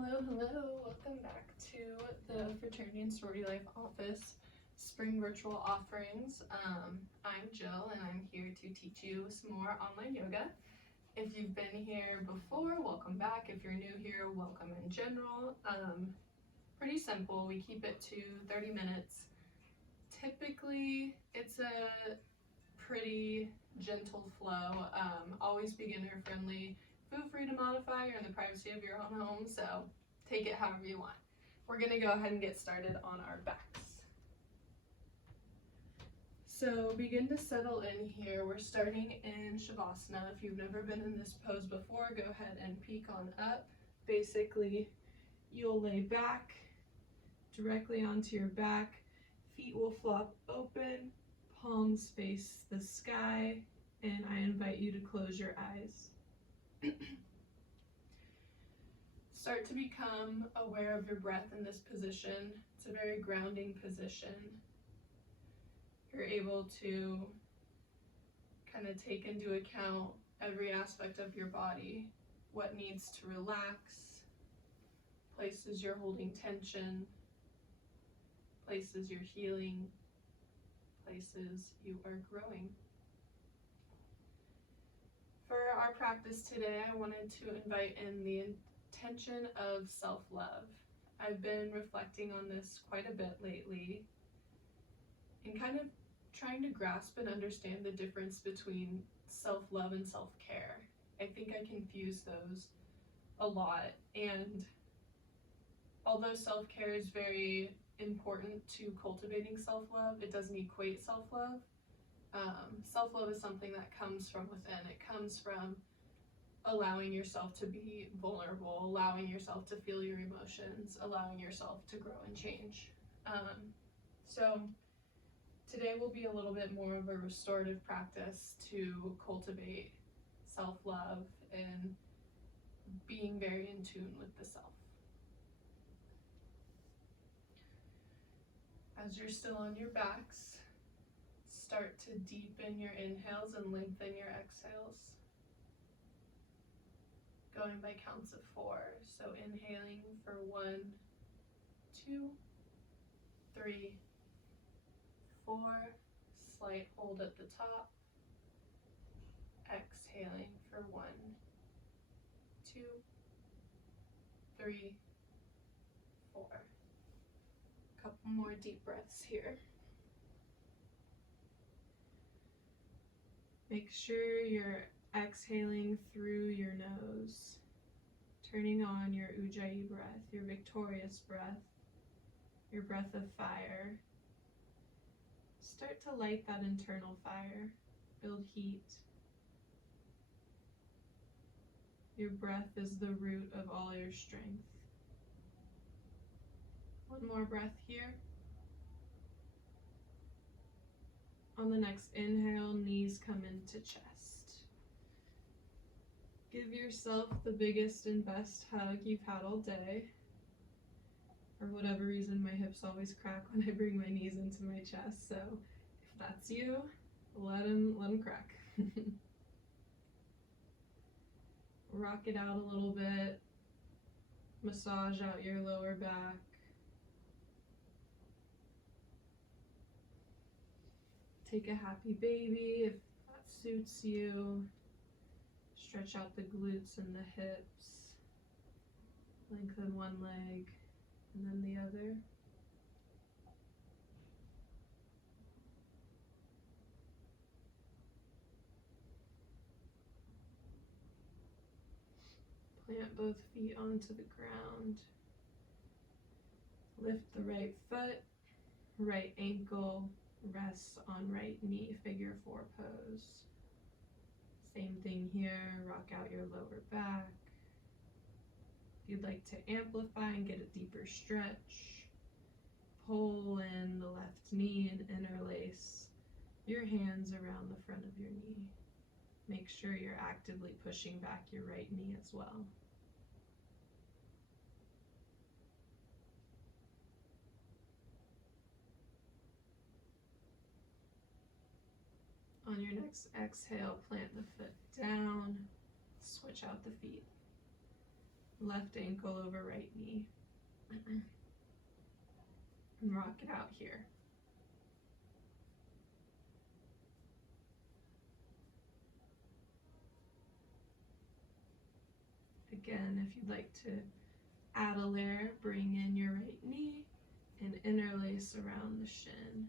Hello, hello. Welcome back to the Fraternity and Sorority Life Office Spring Virtual Offerings. I'm Jill and I'm here to teach you some more online yoga. If you've been here before, welcome back. If you're new here, welcome in general. Pretty simple. We keep it to 30 minutes. Typically, it's a pretty gentle flow, always beginner friendly. Feel free to modify. You're in the privacy of your own home, so take it however you want. We're going to go ahead and get started on our backs. So begin to settle in here. We're starting in Shavasana. If you've never been in this pose before, go ahead and peek on up. Basically, you'll lay back directly onto your back. Feet will flop open, palms face the sky, and I invite you to close your eyes. Start to become aware of your breath in this position. It's a very grounding position. You're able to kind of take into account every aspect of your body, what needs to relax, places you're holding tension, places you're healing, places you are growing. For our practice today, I wanted to invite in the intention of self-love. I've been reflecting on this quite a bit lately and kind of trying to grasp and understand the difference between self-love and self-care. I think I confuse those a lot, and although self-care is very important to cultivating self-love, it doesn't equate self-love. Self-love is something that comes from within. It comes from allowing yourself to be vulnerable, allowing yourself to feel your emotions, allowing yourself to grow and change. So today will be a little bit more of a restorative practice to cultivate self-love and being very in tune with the self. As you're still on your backs, start to deepen your inhales and lengthen your exhales. Going by counts of 4. So inhaling for 1, 2, 3, 4. Slight hold at the top. Exhaling for 1, 2, 3, 4. Couple more deep breaths here. Make sure you're exhaling through your nose, turning on your Ujjayi breath, your victorious breath, your breath of fire. Start to light that internal fire, build heat. Your breath is the root of all your strength. One more breath here. On the next inhale, knees come into chest. Give yourself the biggest and best hug you've had all day. For whatever reason, my hips always crack when I bring my knees into my chest, so if that's you, let them crack. Rock it out a little bit. Massage out your lower back. Take a happy baby if that suits you. Stretch out the glutes and the hips. Lengthen one leg and then the other. Plant both feet onto the ground. Lift the right foot, right ankle, rest on right knee, figure 4 pose. Same thing here, rock out your lower back. If you'd like to amplify and get a deeper stretch, pull in the left knee and interlace your hands around the front of your knee. Make sure you're actively pushing back your right knee as well. On your next exhale, plant the foot down, switch out the feet. left ankle over right knee. And rock it out here. Again, if you'd like to add a layer, bring in your right knee and interlace around the shin.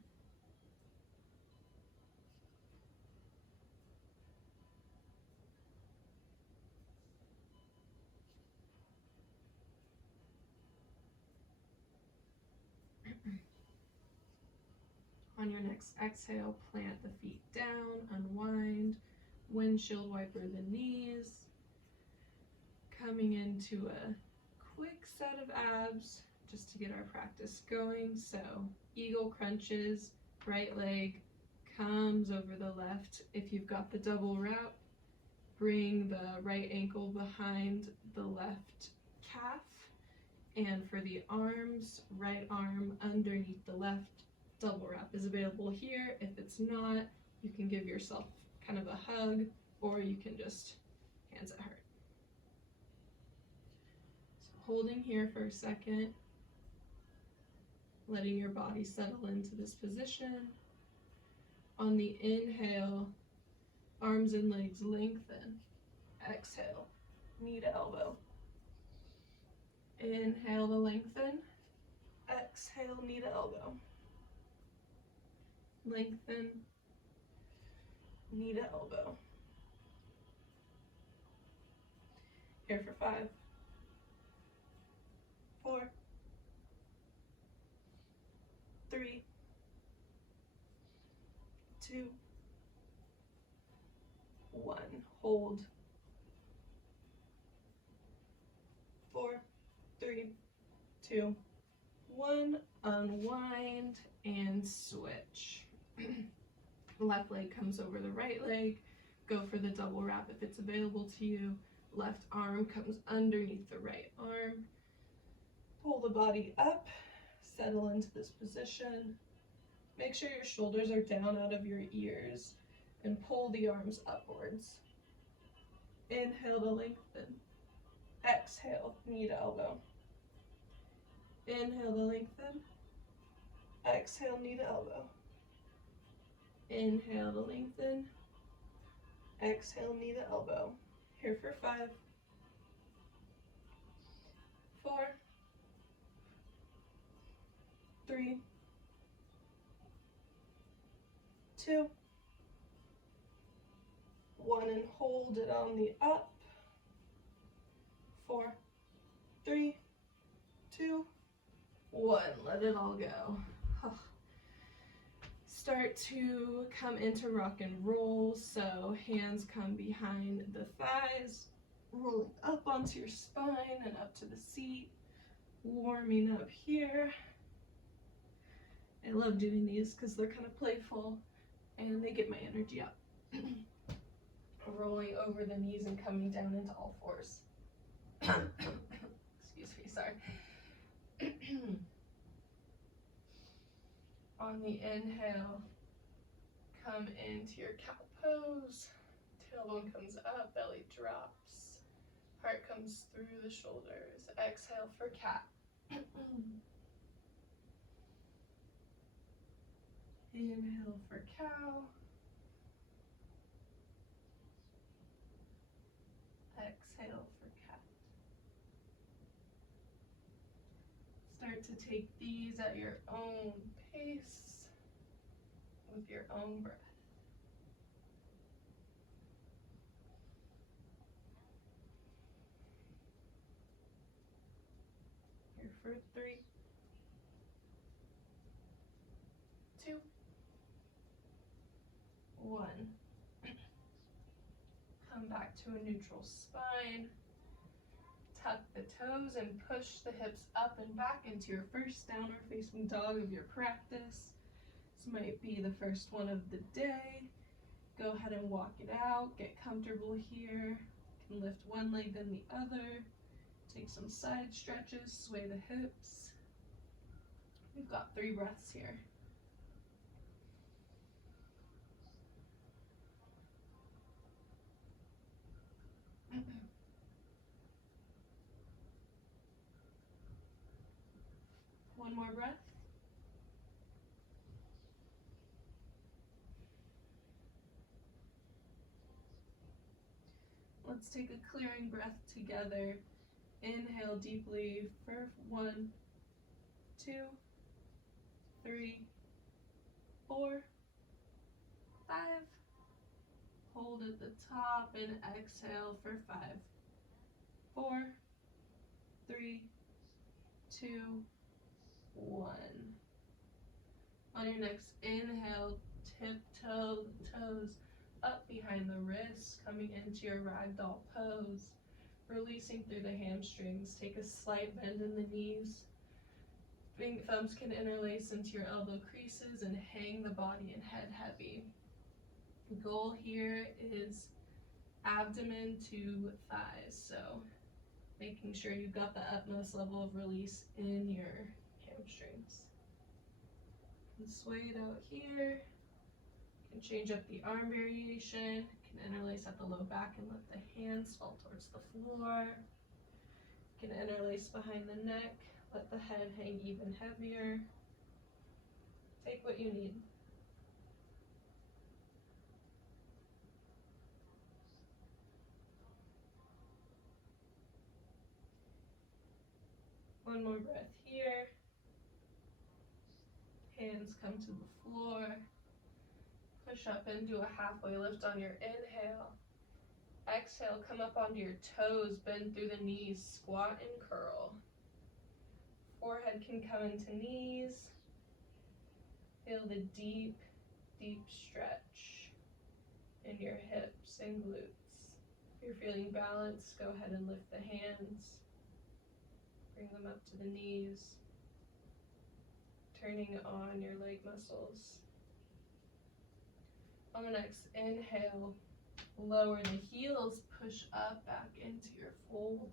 On your next exhale, plant the feet down, unwind, windshield wiper the knees, coming into a quick set of abs just to get our practice going. So eagle crunches, right leg comes over the left. If you've got the double wrap, bring the right ankle behind the left calf. And for the arms, right arm underneath the left. Double wrap is available here. If it's not, you can give yourself kind of a hug, or you can just hands at heart. So holding here for a second, letting your body settle into this position. On the inhale, arms and legs lengthen. Exhale, knee to elbow. Inhale to lengthen. Exhale, knee to elbow. Lengthen, knee to elbow. Here for 5, 4, 3, 2, 1. Hold. 4, 3, 2, 1. Unwind and switch. Left leg comes over the right leg. Go for the double wrap if it's available to you. Left arm comes underneath the right arm. Pull the body up, settle into this position. Make sure your shoulders are down out of your ears and pull the arms upwards. Inhale to lengthen. Exhale, knee to elbow. Inhale to lengthen. Exhale, knee to elbow. Inhale to lengthen. Exhale, knee to elbow. Here for 5, 4, 3, 2, 1, and hold it on the up. 4, 3, 2, 1. Let it all go. Start to come into rock and roll. So hands come behind the thighs, rolling up onto your spine and up to the seat. Warming up here. I love doing these because they're kind of playful and they get my energy up. Rolling over the knees and coming down into all fours. Excuse me, sorry. On the inhale, come into your cow pose. Tailbone comes up, belly drops. Heart comes through the shoulders. Exhale for cat. Inhale for cow. Exhale for cat. Start to take these at your own pace with your own breath. Here for 3, 2, 1. Come back to a neutral spine. Tuck the toes and push the hips up and back into your first downward facing dog of your practice. This might be the first one of the day. Go ahead and walk it out. Get comfortable here. You can lift one leg then the other. Take some side stretches, sway the hips. We've got 3 breaths here. more breath. Let's take a clearing breath together. Inhale deeply for 1, 2, 3, 4, 5. Hold at the top and exhale for 5, 4, 3, 2, 1. On your next inhale, tiptoe the toes up behind the wrists, coming into your ragdoll pose. Releasing through the hamstrings. Take a slight bend in the knees. Thumbs can interlace into your elbow creases and hang the body and head heavy. The goal here is abdomen to thighs, so making sure you've got the utmost level of release in your hamstrings. And sway it out here. You can change up the arm variation. You can interlace at the low back and let the hands fall towards the floor. You can interlace behind the neck. Let the head hang even heavier. Take what you need. One more breath here. Hands come to the floor. Push up and do a halfway lift on your inhale. Exhale, come up onto your toes, bend through the knees, squat and curl. Forehead can come into knees. Feel the deep, deep stretch in your hips and glutes. If you're feeling balanced, go ahead and lift the hands. Bring them up to the knees. Turning on your leg muscles. On the next inhale, lower the heels, push up back into your fold.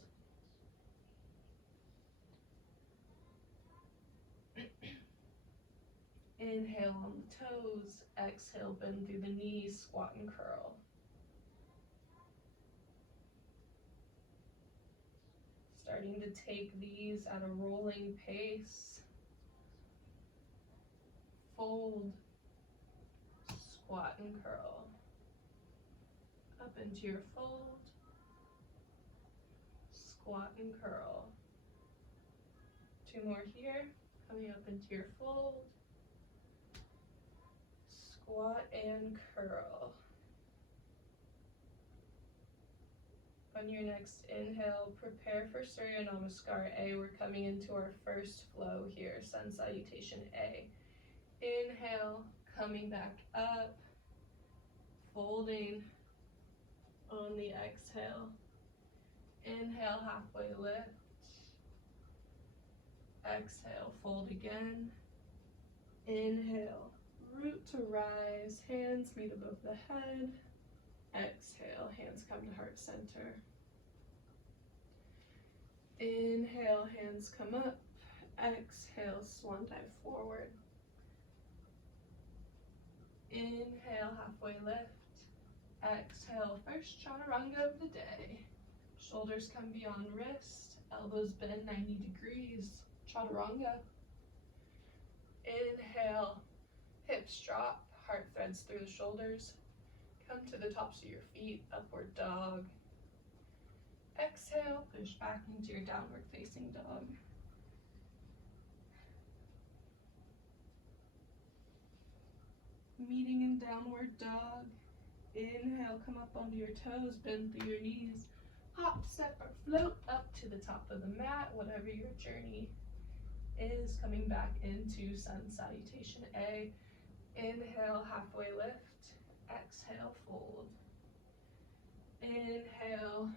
Inhale on the toes, exhale, bend through the knees, squat and curl. Starting to take these at a rolling pace. Fold, squat and curl. Up into your fold, squat and curl. 2 more here, coming up into your fold, squat and curl. On your next inhale, prepare for Surya Namaskar A. We're coming into our first flow here, Sun Salutation A. Inhale, coming back up, folding on the exhale. Inhale, halfway lift. Exhale, fold again. Inhale, root to rise, hands meet above the head. Exhale, hands come to heart center. Inhale, hands come up. Exhale, swan dive forward. Inhale, halfway lift. Exhale, first chaturanga of the day. Shoulders come beyond wrist, elbows bend 90 degrees. Chaturanga. Inhale, hips drop, heart threads through the shoulders. Come to the tops of your feet, upward dog. Exhale, push back into your downward facing dog. Meeting in downward dog. Inhale, come up onto your toes, bend through your knees. Hop, step, or float up to the top of the mat, whatever your journey is. Coming back into Sun Salutation A. Inhale, halfway lift. Exhale, fold. Inhale,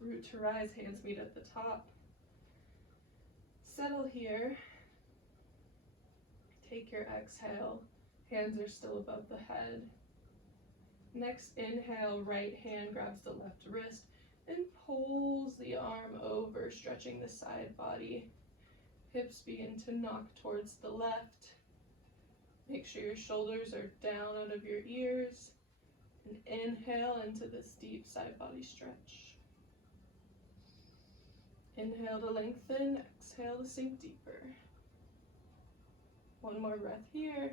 root to rise, hands meet at the top. Settle here. Take your exhale. Hands are still above the head. Next inhale, right hand grabs the left wrist and pulls the arm over, stretching the side body. Hips begin to knock towards the left. Make sure your shoulders are down out of your ears. And inhale into this deep side body stretch. Inhale to lengthen, exhale to sink deeper. One more breath here.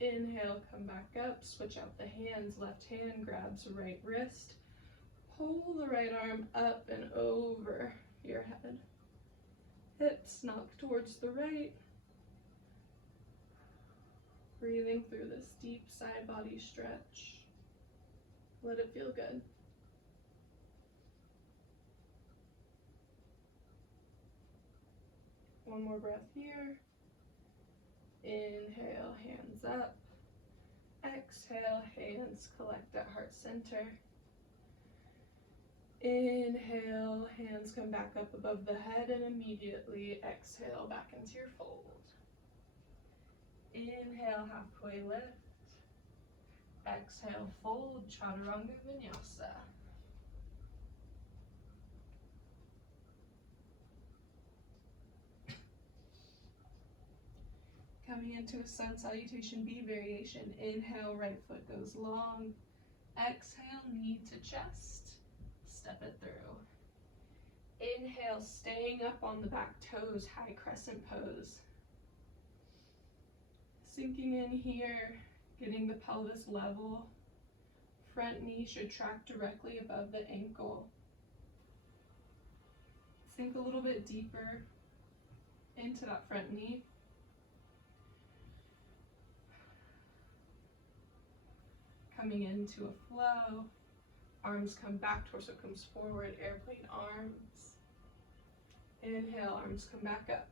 Inhale, come back up, switch out the hands. Left hand grabs right wrist. Pull the right arm up and over your head. Hips knock towards the right. Breathing through this deep side body stretch. Let it feel good. One more breath here. Inhale, hands up. Exhale, hands collect at heart center. Inhale, hands come back up above the head, and immediately exhale back into your fold. Inhale, halfway lift. Exhale, fold, Chaturanga Vinyasa. Coming into a sun salutation B variation. Inhale, right foot goes long. Exhale, knee to chest. Step it through. Inhale, staying up on the back toes, high crescent pose. Sinking in here, getting the pelvis level. Front knee should track directly above the ankle. Sink a little bit deeper into that front knee. Coming into a flow. Arms come back, torso comes forward, airplane arms. Inhale, arms come back up.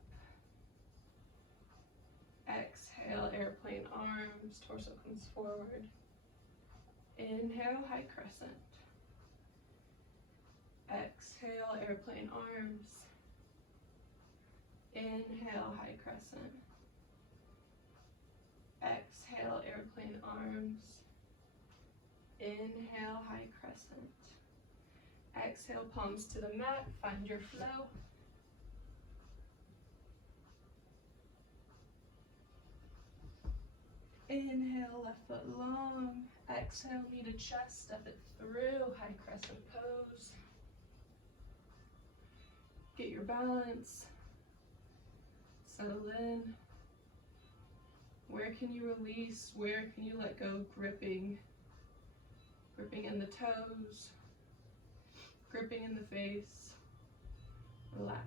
Exhale, airplane arms, torso comes forward. Inhale, high crescent. Exhale, airplane arms. Inhale, high crescent. Exhale, airplane arms. Inhale, high crescent. Exhale, palms to the mat, find your flow. Inhale, left foot long. Exhale, knee to chest, step it through, high crescent pose. Get your balance. Settle in. Where can you release? Where can you let go? Gripping in the toes, gripping in the face. Relax.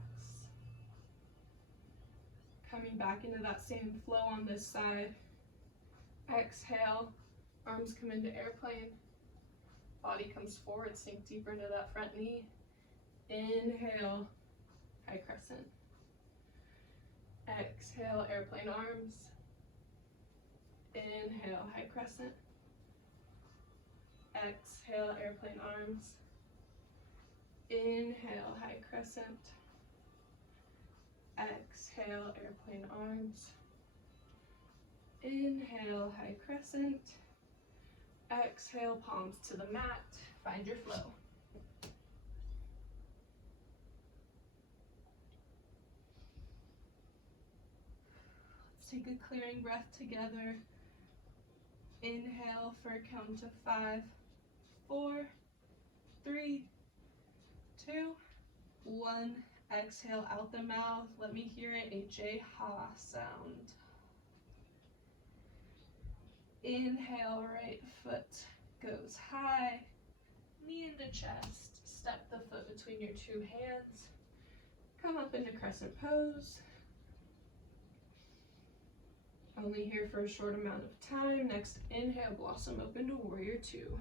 Coming back into that same flow on this side. Exhale, arms come into airplane. Body comes forward, sink deeper into that front knee. Inhale, high crescent. Exhale, airplane arms. Inhale, high crescent. Exhale, airplane arms. Inhale, high crescent. Exhale, airplane arms. Inhale, high crescent. Exhale, palms to the mat. Find your flow. Let's take a clearing breath together. Inhale for a count of 5, 4, 3, 2, 1. Exhale out the mouth. Let me hear a J-ha sound. Inhale, right foot goes high, knee into chest. Step the foot between your two hands. Come up into crescent pose. Only here for a short amount of time. Next inhale, blossom open to warrior 2.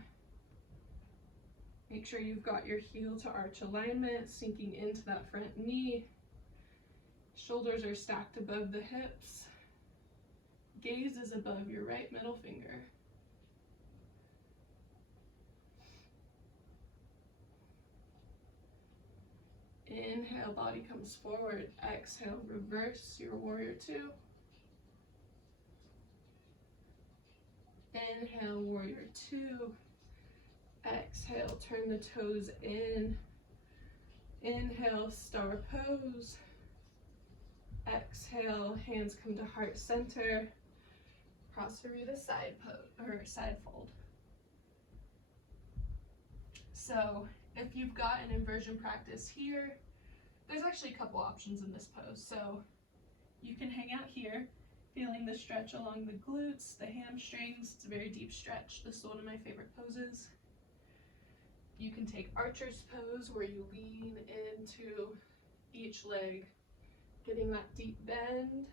Make sure you've got your heel to arch alignment, sinking into that front knee. Shoulders are stacked above the hips. Gaze is above your right middle finger. Inhale, body comes forward. Exhale, reverse your warrior 2. Inhale, warrior 2. Exhale, turn the toes in. Inhale, star pose. Exhale, hands come to heart center. Prasarita side pose or side fold. So if you've got an inversion practice here, there's actually a couple options in this pose. So You can hang out here, feeling the stretch along the glutes, the hamstrings. It's a very deep stretch. This is one of my favorite poses. You can take archer's pose where you lean into each leg, getting that deep bend,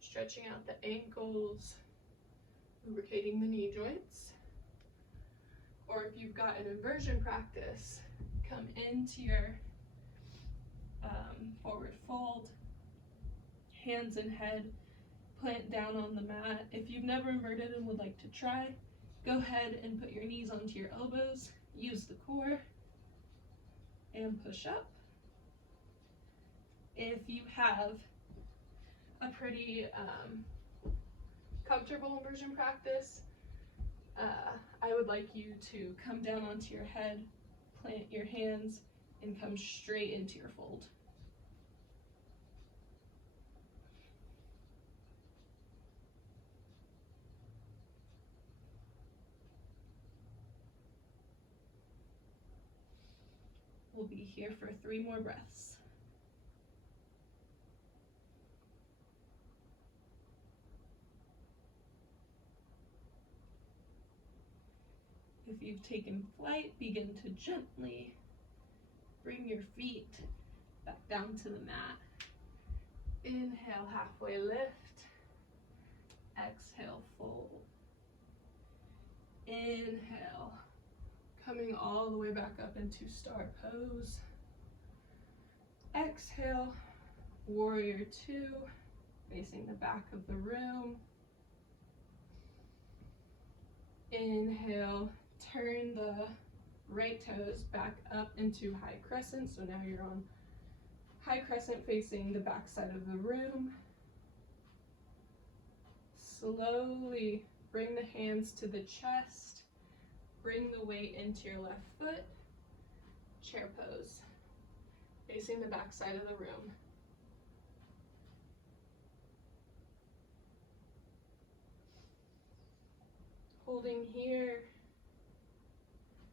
stretching out the ankles, lubricating the knee joints. Or if you've got an inversion practice, come into your forward fold, hands and head, plant down on the mat. If you've never inverted and would like to try, go ahead and put your knees onto your elbows, use the core, and push up. If you have a pretty comfortable inversion practice, I would like you to come down onto your head, plant your hands, and come straight into your fold. We'll be here for 3 more breaths. If you've taken flight, begin to gently bring your feet back down to the mat. Inhale, halfway lift. Exhale, fold. Inhale, coming all the way back up into star pose. Exhale, warrior 2, facing the back of the room. Inhale, turn the right toes back up into high crescent. So now you're on high crescent facing the back side of the room. Slowly bring the hands to the chest. Bring the weight into your left foot. Chair pose, facing the back side of the room. Holding here,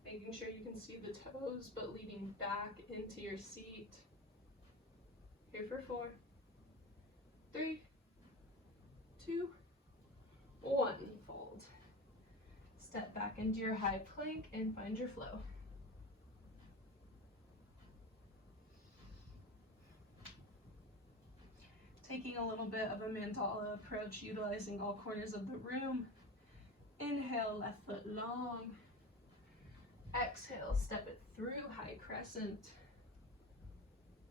making sure you can see the toes, but leaning back into your seat. Here for 4, 3, 2, 1, fold. Step back into your high plank and find your flow. Taking a little bit of a mandala approach, utilizing all corners of the room. Inhale, left foot long. Exhale, step it through high crescent.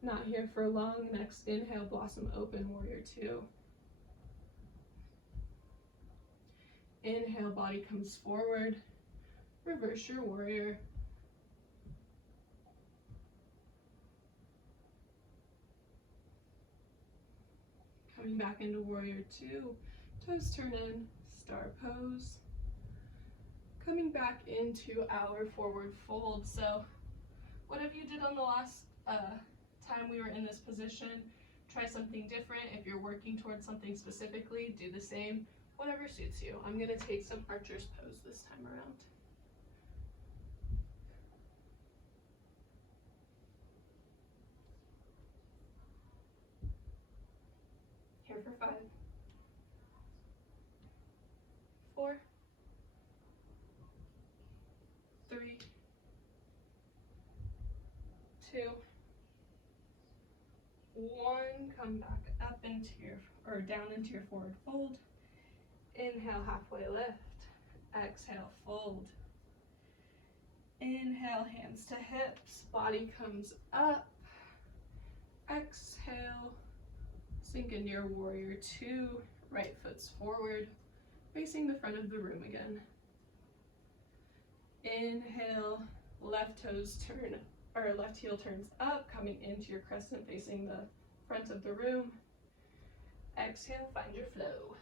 Not here for long. Next inhale, blossom open, warrior 2. Inhale, body comes forward. Reverse your warrior. Coming back into warrior 2. Toes turn in, star pose. Coming back into our forward fold. So whatever you did on the last time we were in this position, try something different. If you're working towards something specifically, do the same, whatever suits you. I'm gonna take some archer's pose this time around. Here for 5, 4, 3, 2, 1. Come back up into your, or down into your forward fold. Inhale, halfway lift. Exhale, fold. Inhale, hands to hips. Body comes up. Exhale, sink into your warrior 2. Right foot's forward, facing the front of the room again. Inhale, left toes turn, or left heel turns up, coming into your crescent, facing the front of the room. Exhale, find your flow.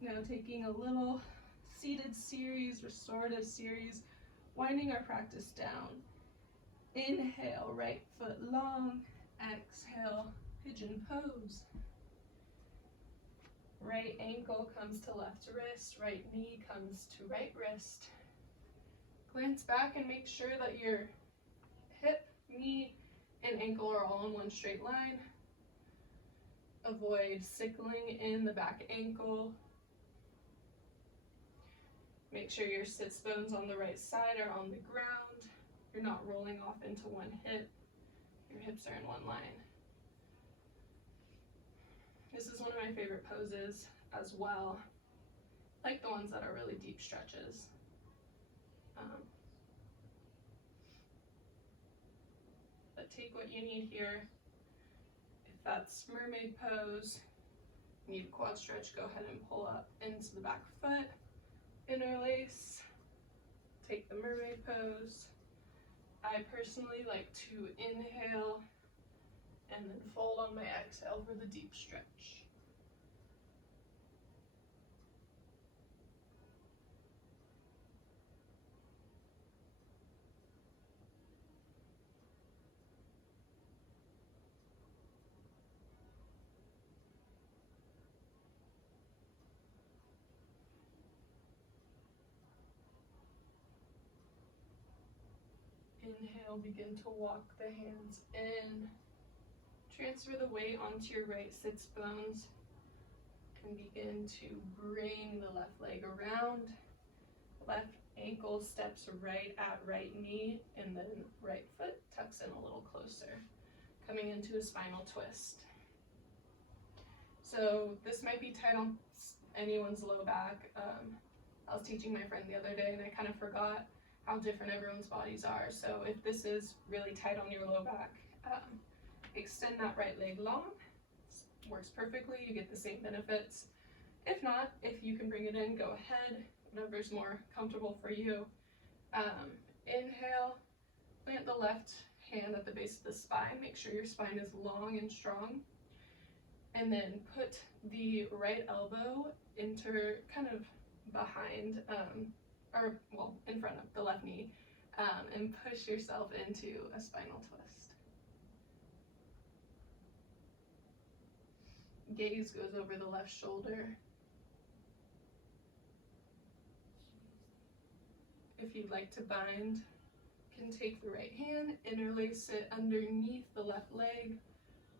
Now taking a little seated series, restorative series, winding our practice down. Inhale, right foot long. Exhale, pigeon pose. Right ankle comes to left wrist, right knee comes to right wrist. Glance back and make sure that your hip, knee, and ankle are all in one straight line. Avoid sickling in the back ankle. Make sure your sits bones on the right side are on the ground. You're not rolling off into one hip. Your hips are in one line. This is one of my favorite poses as well. I like the ones that are really deep stretches. But take what you need here. If that's mermaid pose, you need a quad stretch, go ahead and pull up into the back foot, interlace, take the mermaid pose. I personally like to inhale and then fold on my exhale for the deep stretch. Inhale, begin to walk the hands in. Transfer the weight onto your right sits bones and begin to bring the left leg around. Left ankle steps right at right knee, and then right foot tucks in a little closer, coming into a spinal twist. So this might be tight on anyone's low back. I was teaching my friend the other day and I kind of forgot how different everyone's bodies are. So if this is really tight on your low back, extend that right leg long. Works perfectly, you get the same benefits. If not, if you can bring it in, go ahead, whatever's more comfortable for you. Inhale, plant the left hand at the base of the spine, make sure your spine is long and strong. And then put the right elbow kind of behind, in front of the left knee, and push yourself into a spinal twist. Gaze goes over the left shoulder. If you'd like to bind, you can take the right hand, interlace it underneath the left leg,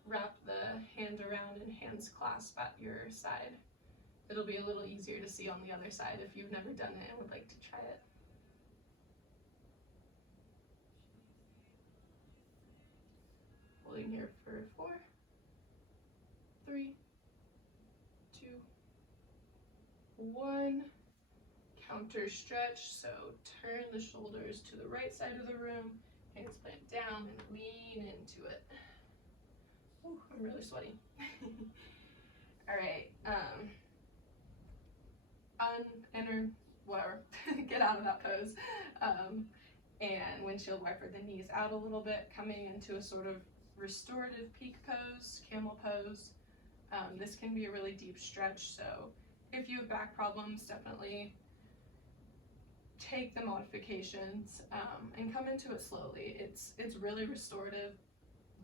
wrap the hand around and hands clasp at your side. It'll be a little easier to see on the other side if you've never done it and would like to try it. Holding here for 4, 3, 2, 1. Counter stretch, so turn the shoulders to the right side of the room, hands plant down and lean into it. Ooh, I'm really sweaty. All right, enter, whatever, get out of that pose. And windshield wiper the knees out a little bit, coming into a sort of restorative peak pose, camel pose. This can be a really deep stretch, so if you have back problems, definitely take the modifications and come into it slowly. It's really restorative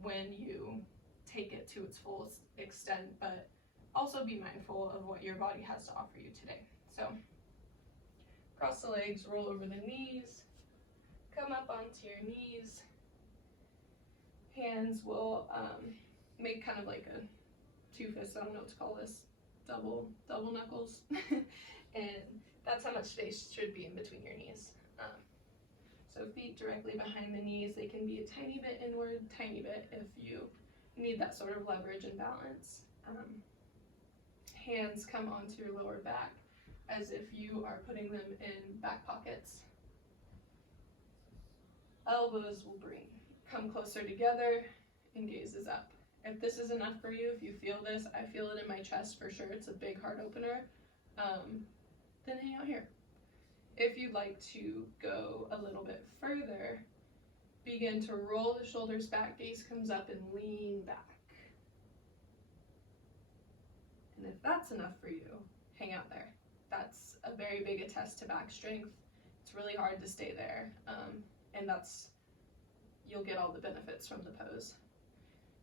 when you take it to its fullest extent, but also be mindful of what your body has to offer you today. So cross the legs, roll over the knees, come up onto your knees. Hands will make kind of like a two fists, I don't know what to call this, double knuckles. And that's how much space should be in between your knees. So feet directly behind the knees, they can be a tiny bit inward, tiny bit if you need that sort of leverage and balance. Hands come onto your lower back as if you are putting them in back pockets. Elbows will come closer together and gazes up. If this is enough for you, if you feel this, I feel it in my chest for sure, it's a big heart opener, then hang out here. If you'd like to go a little bit further, begin to roll the shoulders back, gaze comes up and lean back. And if that's enough for you, hang out there. That's a very big attest to back strength. It's really hard to stay there, and you'll get all the benefits from the pose.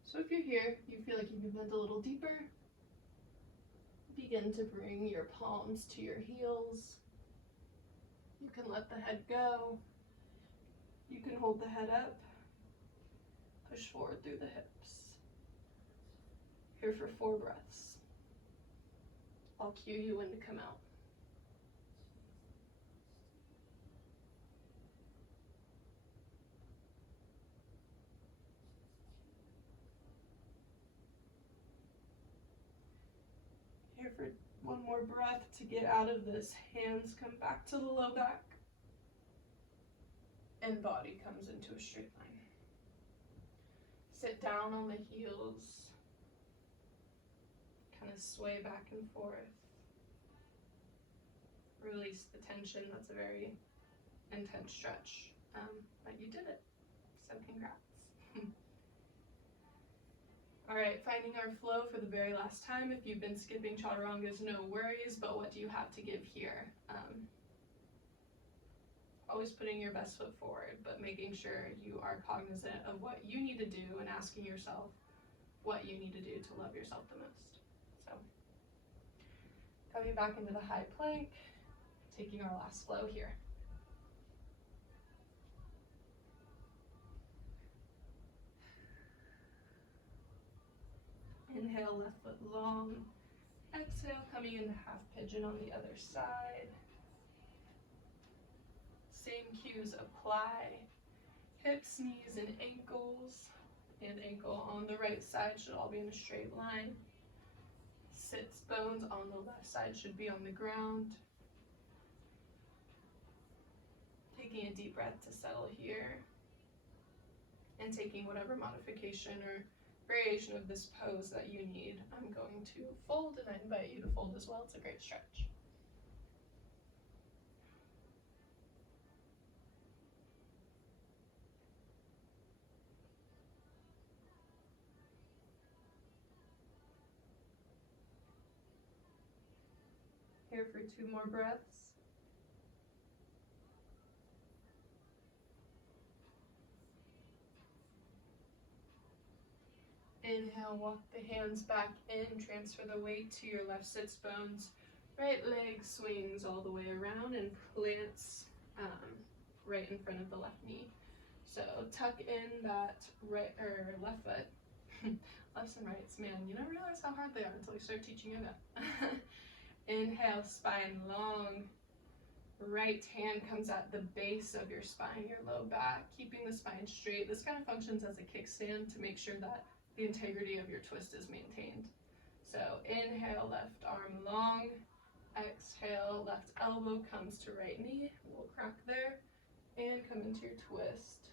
So if you're here, you feel like you can bend a little deeper, begin to bring your palms to your heels. You can let the head go, You can hold the head up, push forward through the hips. Here for 4 breaths. I'll cue you when to come out. Here for 1 more breath to get out of this. Hands come back to the low back. And body comes into a straight line. Sit down on the heels. Kind of sway back and forth. Release the tension. That's a very intense stretch. But you did it. So congrats. Alright, finding our flow for the very last time. If you've been skipping chaturangas, no worries, but what do you have to give here? Always putting your best foot forward, but making sure you are cognizant of what you need to do and asking yourself what you need to do to love yourself the most. So, coming back into the high plank, taking our last flow here. Inhale, left foot long. Exhale, coming into half pigeon on the other side. Same cues apply. Hips, knees, and ankles. And ankle on the right side should all be in a straight line. Sits bones on the left side should be on the ground. Taking a deep breath to settle here. And taking whatever modification or variation of this pose that you need. I'm going to fold, and I invite you to fold as well. It's a great stretch. Here for 2 more breaths. Inhale, walk the hands back in, transfer the weight to your left sits bones. Right leg swings all the way around and plants right in front of the left knee. So tuck in that right or left foot. Lefts and rights, man, you don't realize how hard they are until you start teaching yoga. Inhale, spine long. Right hand comes at the base of your spine, your low back, keeping the spine straight. This kind of functions as a kickstand to make sure that the integrity of your twist is maintained. So inhale, left arm long. Exhale, left elbow comes to right knee. We'll crack there. And come into your twist.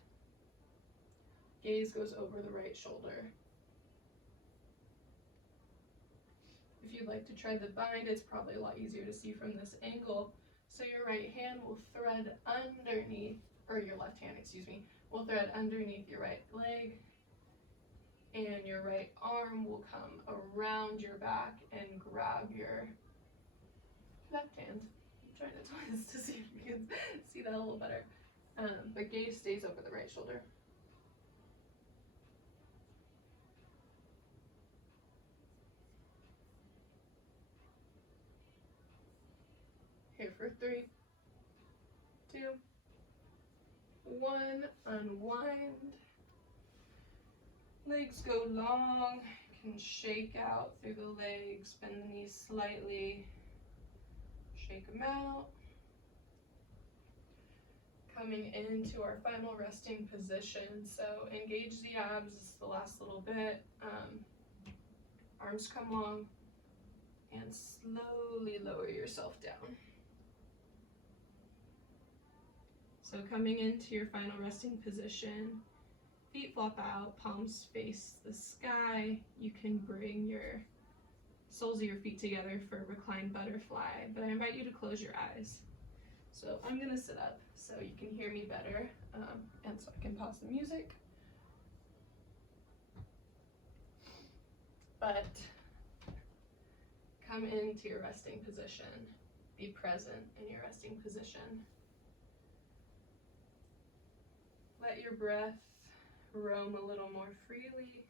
Gaze goes over the right shoulder. If you'd like to try the bind, it's probably a lot easier to see from this angle. So your right hand will thread underneath, or your left hand, excuse me, will thread underneath your right leg. And your right arm will come around your back and grab your left hand. I'm trying to twist to see if you can see that a little better. But gaze stays over the right shoulder. Here for 3, 2, 1, unwind. Legs go long, you can shake out through the legs, bend the knees slightly, shake them out. Coming into our final resting position, so engage the abs, this is the last little bit. Arms come long, and slowly lower yourself down. So coming into your final resting position, feet flop out, palms face the sky. You can bring your soles of your feet together for reclined butterfly, but I invite you to close your eyes. So I'm gonna sit up so you can hear me better, and so I can pause the music. But come into your resting position. Be present in your resting position. Let your breath roam a little more freely.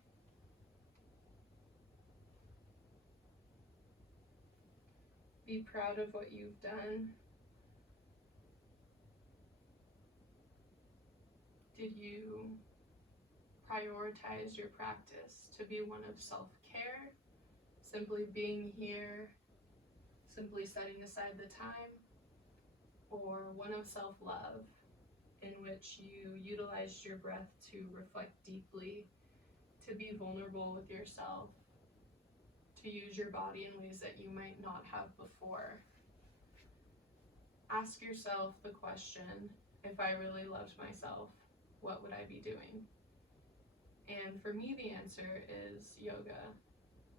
Be proud of what you've done. did you prioritize your practice to be one of self-care, simply being here, simply setting aside the time, or one of self-love, in which you utilized your breath to reflect deeply, to be vulnerable with yourself, to use your body in ways that you might not have before? Ask yourself the question, if I really loved myself, what would I be doing? And for me, the answer is yoga.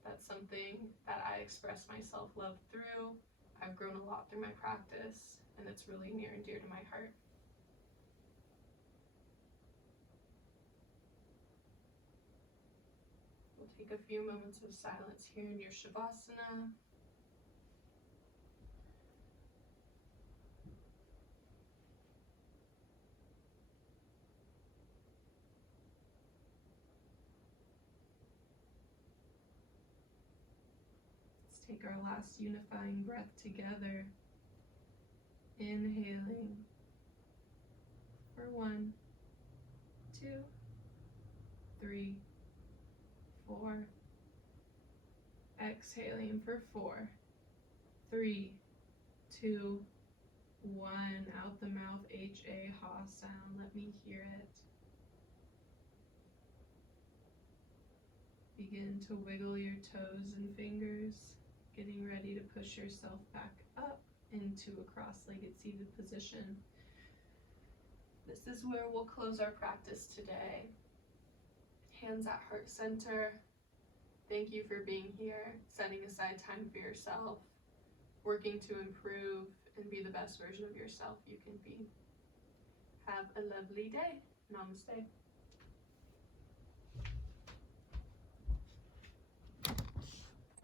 That's something that I express my self-love through. I've grown a lot through my practice, and it's really near and dear to my heart. We'll take a few moments of silence here in your Shavasana. Let's take our last unifying breath together. Inhaling for 1, 2, 3, 4. Exhaling for 4, 3, 2, 1. Out the mouth, H-A, ha sound. Let me hear it. Begin to wiggle your toes and fingers, getting ready to push yourself back up into a cross-legged seated position. This is where we'll close our practice today. Hands at heart center. Thank you for being here, setting aside time for yourself, working to improve and be the best version of yourself you can be. Have a lovely day. Namaste.